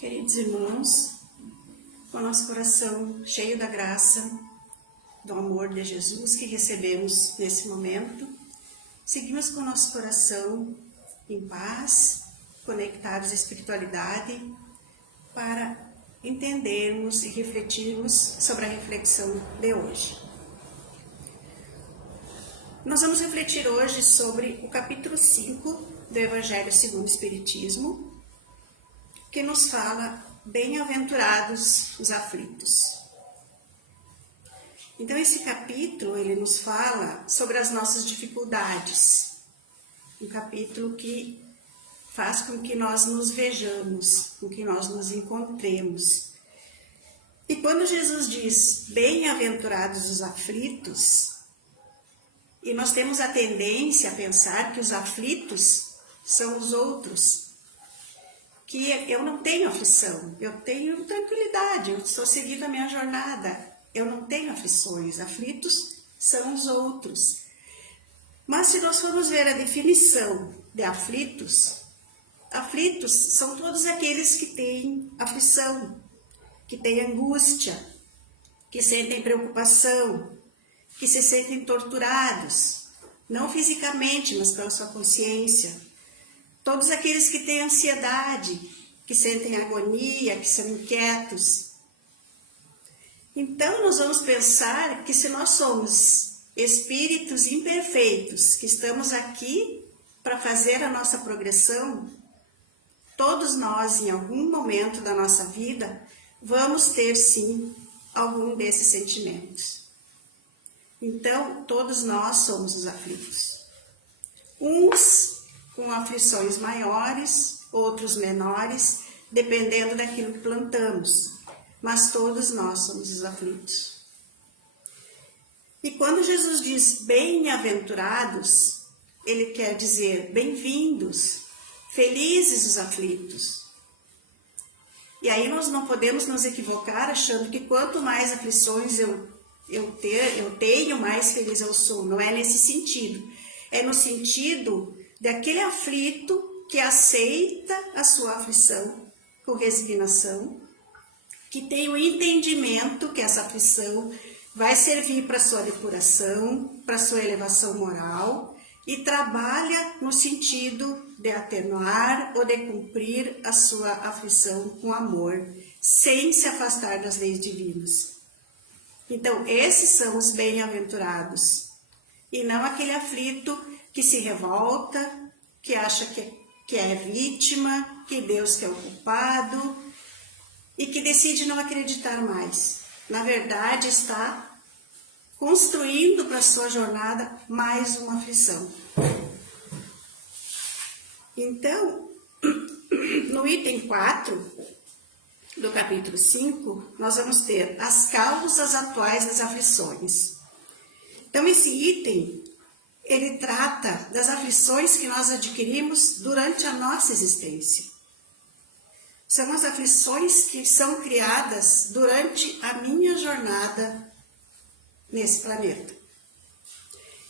Queridos irmãos, com nosso coração cheio da graça, do amor de Jesus que recebemos nesse momento, seguimos com nosso coração em paz, conectados à espiritualidade, para entendermos e refletirmos sobre a reflexão de hoje. Nós vamos refletir hoje sobre o capítulo 5 do Evangelho segundo o Espiritismo, que nos fala: bem-aventurados os aflitos. Então esse capítulo, ele nos fala sobre as nossas dificuldades. Um capítulo que faz com que nós nos vejamos, com que nós nos encontremos. E quando Jesus diz, bem-aventurados os aflitos, e nós temos a tendência a pensar que os aflitos são os outros, que eu não tenho aflição, eu tenho tranquilidade, eu estou seguindo a minha jornada, eu não tenho aflições, aflitos são os outros. Mas se nós formos ver a definição de aflitos, aflitos são todos aqueles que têm aflição, que têm angústia, que sentem preocupação, que se sentem torturados, não fisicamente, mas pela sua consciência. Todos aqueles que têm ansiedade, que sentem agonia, que são inquietos. Então, nós vamos pensar que se nós somos espíritos imperfeitos, que estamos aqui para fazer a nossa progressão, todos nós, em algum momento da nossa vida, vamos ter, sim, algum desses sentimentos. Então, todos nós somos os aflitos. Uns com aflições maiores, outros menores, dependendo daquilo que plantamos. Mas todos nós somos os aflitos. E quando Jesus diz bem-aventurados, ele quer dizer bem-vindos, felizes os aflitos. E aí nós não podemos nos equivocar achando que quanto mais aflições eu tenho, mais feliz eu sou. Não é nesse sentido. É no sentido daquele aflito que aceita a sua aflição com resignação, que tem o entendimento que essa aflição vai servir para a sua depuração, para a sua elevação moral, e trabalha no sentido de atenuar ou de cumprir a sua aflição com amor, sem se afastar das leis divinas. Então, esses são os bem-aventurados, e não aquele aflito que se revolta, que acha que é vítima, que Deus que é o culpado e que decide não acreditar mais. Na verdade, está construindo para a sua jornada mais uma aflição. Então, no item 4 do capítulo 5, nós vamos ter as causas atuais das aflições. Então, esse item, ele trata das aflições que nós adquirimos durante a nossa existência. São as aflições que são criadas durante a minha jornada nesse planeta.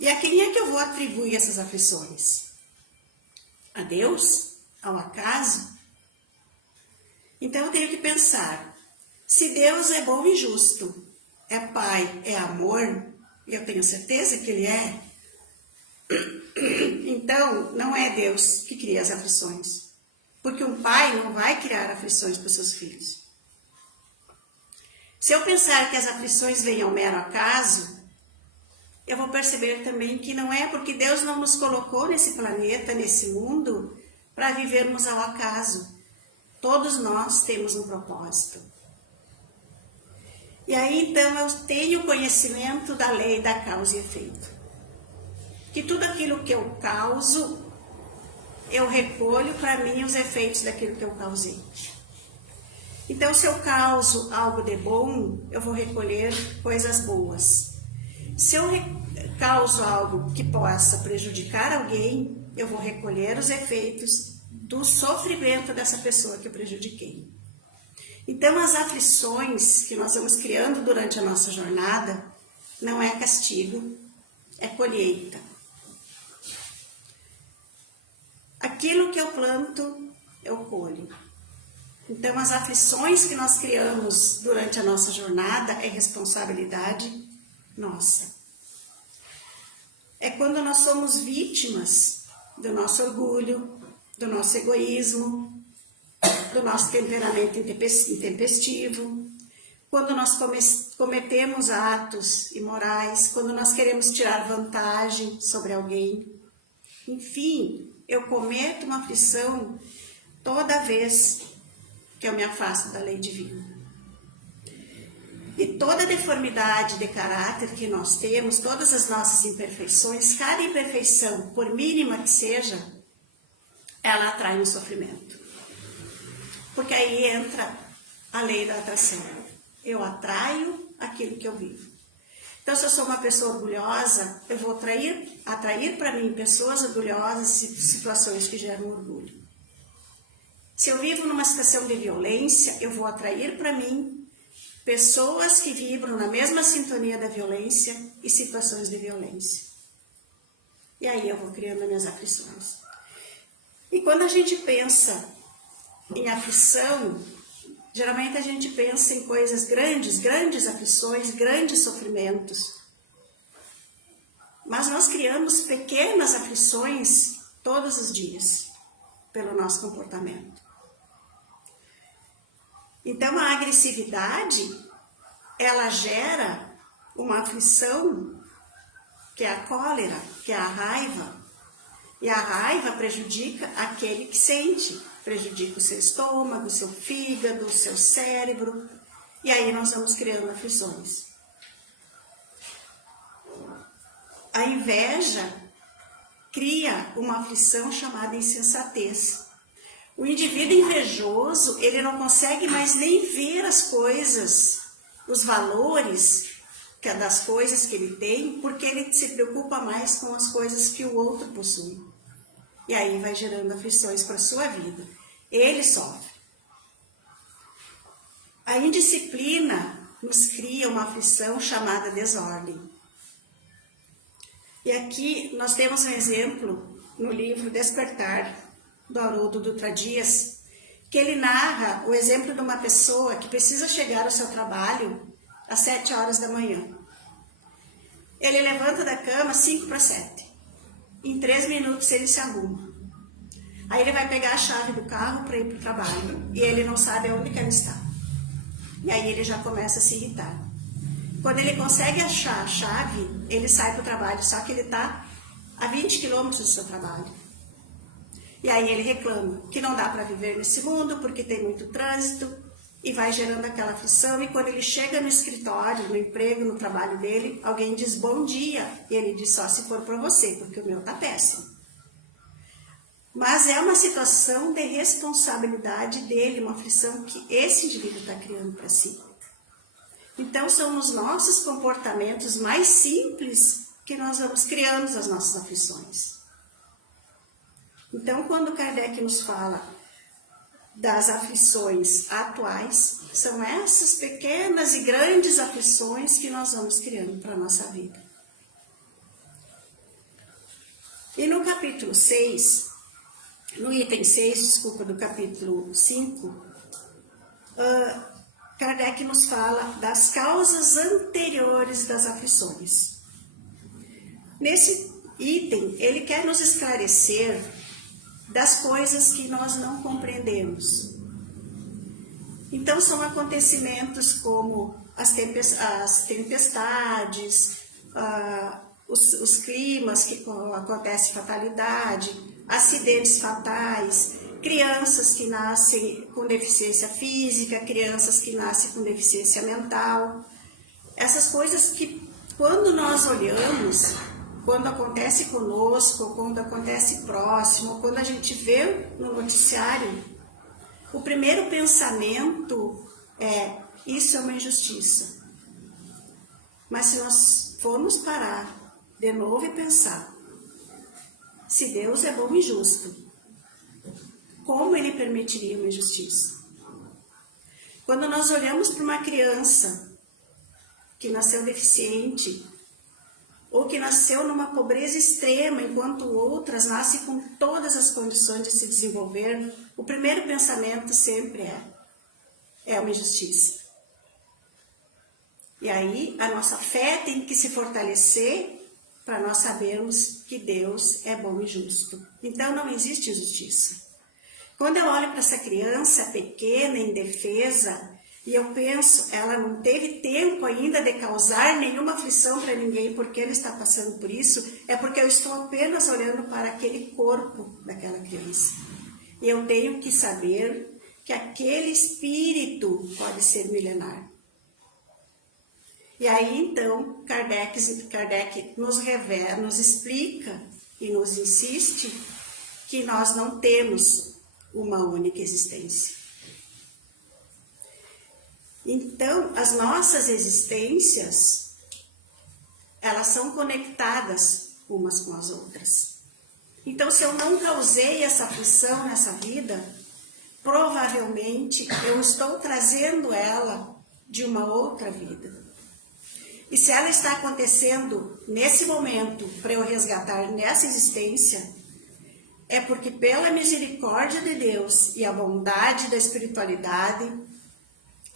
E a quem é que eu vou atribuir essas aflições? A Deus? Ao acaso? Então eu tenho que pensar, se Deus é bom e justo, é Pai, é amor, e eu tenho certeza que Ele é, então não é Deus que cria as aflições, porque um pai não vai criar aflições para os seus filhos. Se eu pensar que as aflições vêm ao mero acaso, eu vou perceber também que não é porque Deus não nos colocou nesse planeta, nesse mundo, para vivermos ao acaso. Todos nós temos um propósito. E aí então eu tenho conhecimento da lei da causa e efeito. Que tudo aquilo que eu causo, eu recolho para mim os efeitos daquilo que eu causei. Então, se eu causo algo de bom, eu vou recolher coisas boas. Se eu causo algo que possa prejudicar alguém, eu vou recolher os efeitos do sofrimento dessa pessoa que eu prejudiquei. Então, as aflições que nós vamos criando durante a nossa jornada não é castigo, é colheita. Aquilo que eu planto, eu colho. Então, as aflições que nós criamos durante a nossa jornada é responsabilidade nossa. É quando nós somos vítimas do nosso orgulho, do nosso egoísmo, do nosso temperamento intempestivo, quando nós cometemos atos imorais, quando nós queremos tirar vantagem sobre alguém. Enfim, eu cometo uma aflição toda vez que eu me afasto da lei divina. E toda deformidade de caráter que nós temos, todas as nossas imperfeições, cada imperfeição, por mínima que seja, ela atrai um sofrimento. Porque aí entra a lei da atração. Eu atraio aquilo que eu vivo. Então, se eu sou uma pessoa orgulhosa, eu vou atrair para mim pessoas orgulhosas e situações que geram orgulho. Se eu vivo numa situação de violência, eu vou atrair para mim pessoas que vibram na mesma sintonia da violência e situações de violência. E aí eu vou criando as minhas aflições. E quando a gente pensa em aflição, geralmente a gente pensa em coisas grandes aflições, grandes sofrimentos. Mas nós criamos pequenas aflições todos os dias, pelo nosso comportamento. Então, a agressividade, ela gera uma aflição, que é a cólera, que é a raiva. E a raiva prejudica aquele que sente, prejudica o seu estômago, o seu fígado, o seu cérebro. E aí nós vamos criando aflições. A inveja cria uma aflição chamada insensatez. O indivíduo invejoso, ele não consegue mais nem ver as coisas, os valores das coisas que ele tem, porque ele se preocupa mais com as coisas que o outro possui. E aí vai gerando aflições para a sua vida. Ele sofre. A indisciplina nos cria uma aflição chamada desordem. E aqui nós temos um exemplo no livro Despertar, do Haroldo Dutra Dias, que ele narra o exemplo de uma pessoa que precisa chegar ao seu trabalho às 7 horas da manhã. Ele levanta da cama 5 para 7. Em 3 minutos ele se arruma. Aí ele vai pegar a chave do carro para ir para o trabalho e ele não sabe onde que ela está. E aí ele já começa a se irritar. Quando ele consegue achar a chave, ele sai para o trabalho, só que ele está a 20 quilômetros do seu trabalho. E aí ele reclama que não dá para viver nesse mundo porque tem muito trânsito e vai gerando aquela aflição. E quando ele chega no escritório, no emprego, no trabalho dele, alguém diz bom dia. E ele diz só se for para você, porque o meu tá péssimo. Mas é uma situação de responsabilidade dele, uma aflição que esse indivíduo está criando para si. Então são os nossos comportamentos mais simples que nós vamos criando as nossas aflições. Então, quando Kardec nos fala das aflições atuais, são essas pequenas e grandes aflições que nós vamos criando para a nossa vida. E no capítulo 6, no item 6, do capítulo 5, Kardec nos fala das causas anteriores das aflições. Nesse item, ele quer nos esclarecer das coisas que nós não compreendemos. Então, são acontecimentos como as tempestades, os climas que acontece fatalidade, acidentes fatais, crianças que nascem com deficiência física, crianças que nascem com deficiência mental. Essas coisas que, quando nós olhamos, quando acontece conosco, quando acontece próximo, quando a gente vê no noticiário, o primeiro pensamento é, isso é uma injustiça. Mas se nós formos parar de novo e pensar, se Deus é bom e justo, como Ele permitiria uma injustiça? Quando nós olhamos para uma criança que nasceu deficiente, ou que nasceu numa pobreza extrema, enquanto outras nascem com todas as condições de se desenvolver, o primeiro pensamento sempre é, é uma injustiça. E aí a nossa fé tem que se fortalecer para nós sabermos que Deus é bom e justo. Então não existe injustiça. Quando eu olho para essa criança pequena, indefesa, e eu penso, ela não teve tempo ainda de causar nenhuma aflição para ninguém porque ela está passando por isso, é porque eu estou apenas olhando para aquele corpo daquela criança. E eu tenho que saber que aquele espírito pode ser milenar. E aí, então, Kardec nos revela, nos explica e nos insiste que nós não temos uma única existência. Então, as nossas existências, elas são conectadas umas com as outras. Então, se eu não causei essa aflição nessa vida, provavelmente eu estou trazendo ela de uma outra vida. E se ela está acontecendo nesse momento para eu resgatar nessa existência, é porque pela misericórdia de Deus e a bondade da espiritualidade,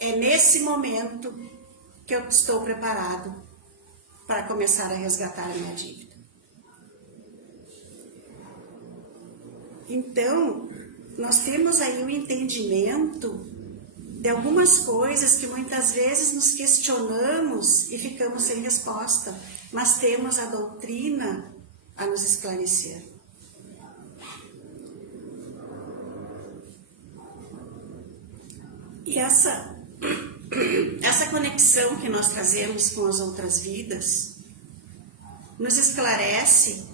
é nesse momento que eu estou preparado para começar a resgatar a minha dívida. Então, nós temos aí o entendimento de algumas coisas que muitas vezes nos questionamos e ficamos sem resposta, mas temos a doutrina a nos esclarecer. E essa conexão que nós trazemos com as outras vidas nos esclarece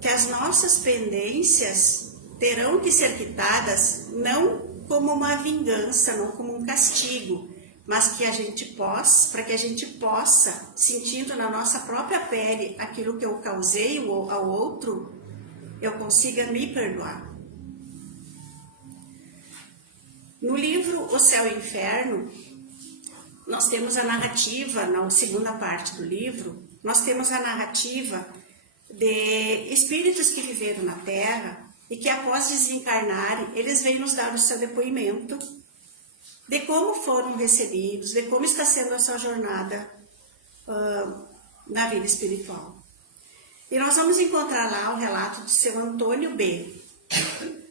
que as nossas pendências terão que ser quitadas não como uma vingança, não como um castigo, mas que a gente possa, para que a gente possa, sentindo na nossa própria pele aquilo que eu causei ao outro, eu consiga me perdoar. No livro O Céu e o Inferno, nós temos a narrativa, na segunda parte do livro, nós temos a narrativa de espíritos que viveram na Terra e que após desencarnarem, eles vêm nos dar o seu depoimento de como foram recebidos, de como está sendo a sua jornada na vida espiritual. E nós vamos encontrar lá o relato do seu Antônio B.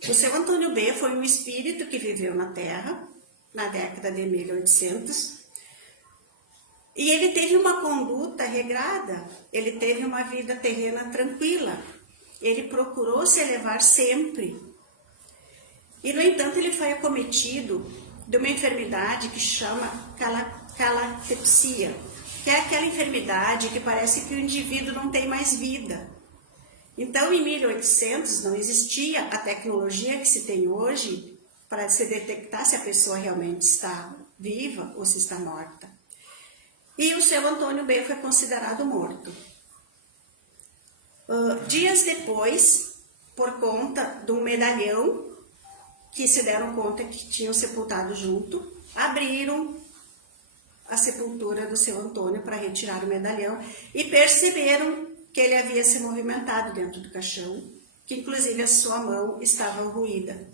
O seu Antônio B foi um espírito que viveu na Terra, na década de 1800, e ele teve uma conduta regrada, ele teve uma vida terrena tranquila, ele procurou se elevar sempre. E, no entanto, ele foi acometido de uma enfermidade que chama catalepsia, que é aquela enfermidade que parece que o indivíduo não tem mais vida. Então, em 1800, não existia a tecnologia que se tem hoje para se detectar se a pessoa realmente está viva ou se está morta. E o seu Antônio B foi considerado morto. Dias depois, por conta de um medalhão que se deram conta que tinham sepultado junto, abriram a sepultura do seu Antônio para retirar o medalhão e perceberam que ele havia se movimentado dentro do caixão, que inclusive a sua mão estava roída,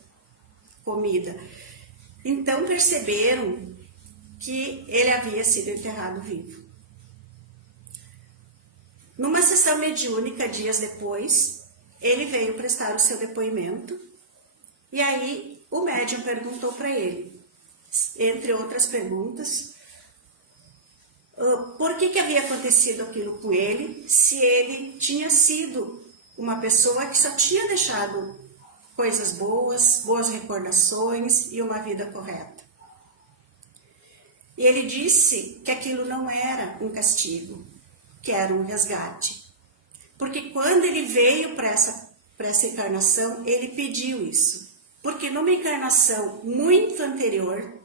comida. Então perceberam que ele havia sido enterrado vivo. Numa sessão mediúnica, dias depois, ele veio prestar o seu depoimento e aí o médium perguntou para ele, entre outras perguntas, por que havia acontecido aquilo com ele, se ele tinha sido uma pessoa que só tinha deixado coisas boas, boas recordações e uma vida correta. E ele disse que aquilo não era um castigo, que era um resgate. Porque quando ele veio para essa encarnação, ele pediu isso. Porque numa encarnação muito anterior,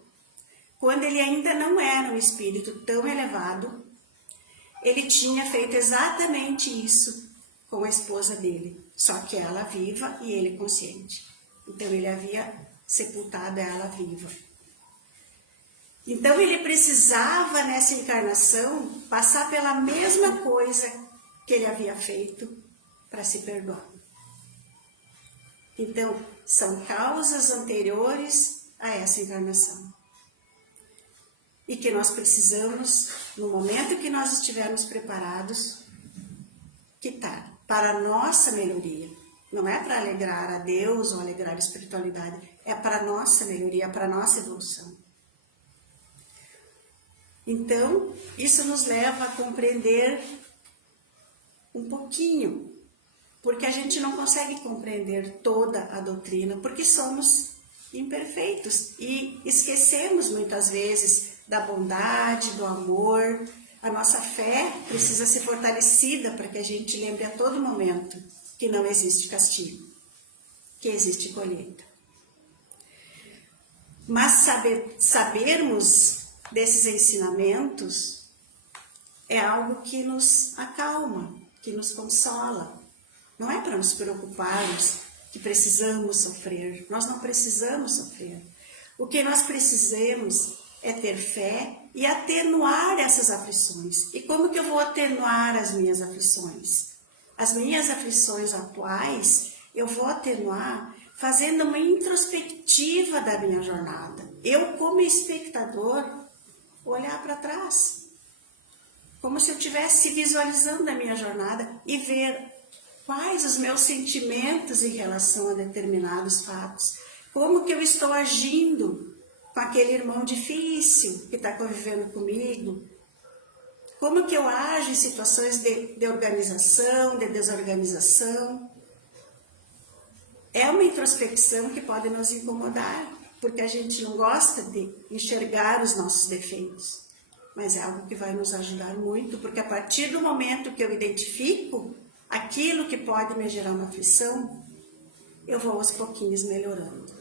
quando ele ainda não era um espírito tão elevado, ele tinha feito exatamente isso com a esposa dele, só que ela viva e ele consciente. Então ele havia sepultado ela viva. Então ele precisava nessa encarnação passar pela mesma coisa que ele havia feito para se perdoar. Então são causas anteriores a essa encarnação. e que nós precisamos, no momento que nós estivermos preparados, quitar para a nossa melhoria. Não é para alegrar a Deus ou alegrar a espiritualidade, é para a nossa melhoria, para a nossa evolução. Então, isso nos leva a compreender um pouquinho, porque a gente não consegue compreender toda a doutrina, porque somos imperfeitos e esquecemos muitas vezes da bondade, do amor. A nossa fé precisa ser fortalecida para que a gente lembre a todo momento que não existe castigo, que existe colheita. Mas sabermos desses ensinamentos é algo que nos acalma, que nos consola. Não é para nos preocuparmos que precisamos sofrer. Nós não precisamos sofrer. O que nós precisamos é ter fé e atenuar essas aflições. E como que eu vou atenuar as minhas aflições? As minhas aflições atuais, eu vou atenuar fazendo uma introspectiva da minha jornada. Eu, como espectador, olhar para trás. Como se eu estivesse visualizando a minha jornada e ver quais os meus sentimentos em relação a determinados fatos. Como que eu estou agindo com aquele irmão difícil que está convivendo comigo? Como que eu ajo em situações de organização, de desorganização? É uma introspecção que pode nos incomodar, porque a gente não gosta de enxergar os nossos defeitos. Mas é algo que vai nos ajudar muito, porque a partir do momento que eu identifico aquilo que pode me gerar uma aflição, eu vou aos pouquinhos melhorando.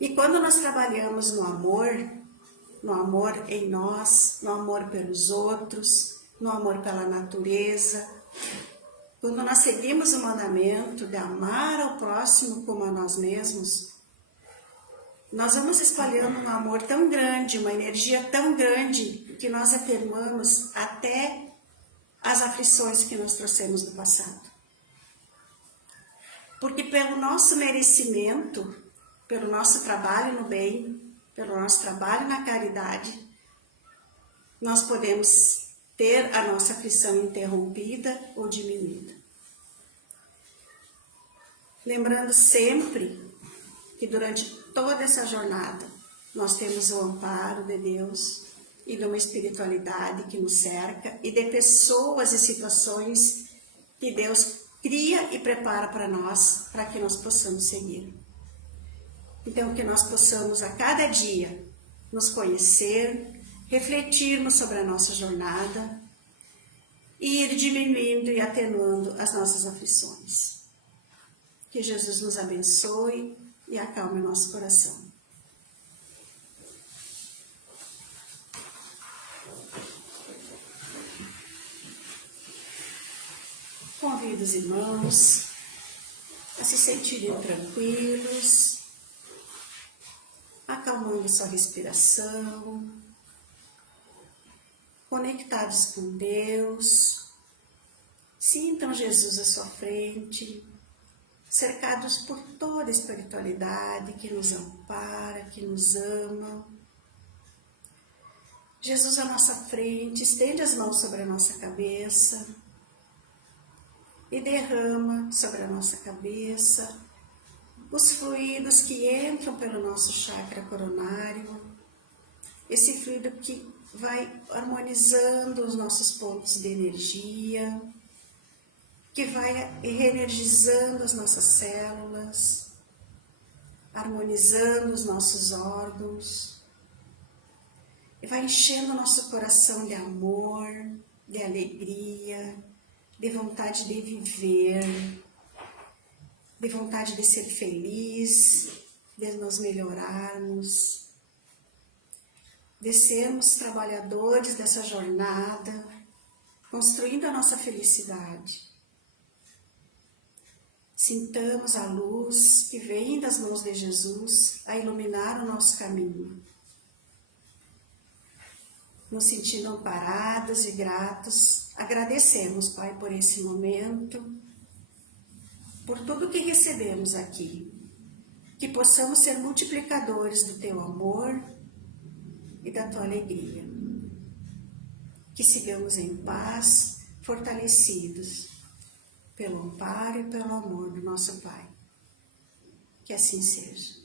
E quando nós trabalhamos no amor em nós, no amor pelos outros, no amor pela natureza, quando nós seguimos o mandamento de amar ao próximo como a nós mesmos, nós vamos espalhando um amor tão grande, uma energia tão grande, que nós atenuamos até as aflições que nós trouxemos do passado. Porque pelo nosso merecimento, pelo nosso trabalho no bem, pelo nosso trabalho na caridade, nós podemos ter a nossa aflição interrompida ou diminuída. Lembrando sempre que durante toda essa jornada nós temos o amparo de Deus e de uma espiritualidade que nos cerca e de pessoas e situações que Deus cria e prepara para nós, para que nós possamos seguir. Então, que nós possamos a cada dia nos conhecer, refletirmos sobre a nossa jornada e ir diminuindo e atenuando as nossas aflições. Que Jesus nos abençoe e acalme o nosso coração. Convido os irmãos a se sentirem tranquilos, acalmando sua respiração, conectados com Deus. Sintam Jesus à sua frente, cercados por toda a espiritualidade que nos ampara, que nos ama. Jesus à nossa frente, estende as mãos sobre a nossa cabeça e derrama sobre a nossa cabeça os fluidos que entram pelo nosso chakra coronário, esse fluido que vai harmonizando os nossos pontos de energia, que vai reenergizando as nossas células, harmonizando os nossos órgãos, e vai enchendo o nosso coração de amor, de alegria, de vontade de viver, de vontade de ser feliz, de nos melhorarmos, de sermos trabalhadores dessa jornada, construindo a nossa felicidade. Sintamos a luz que vem das mãos de Jesus a iluminar o nosso caminho. Nos sentindo amparados e gratos, agradecemos, Pai, por esse momento, por tudo que recebemos aqui, que possamos ser multiplicadores do Teu amor e da tua alegria. Que sigamos em paz, fortalecidos pelo amparo e pelo amor do nosso Pai. Que assim seja.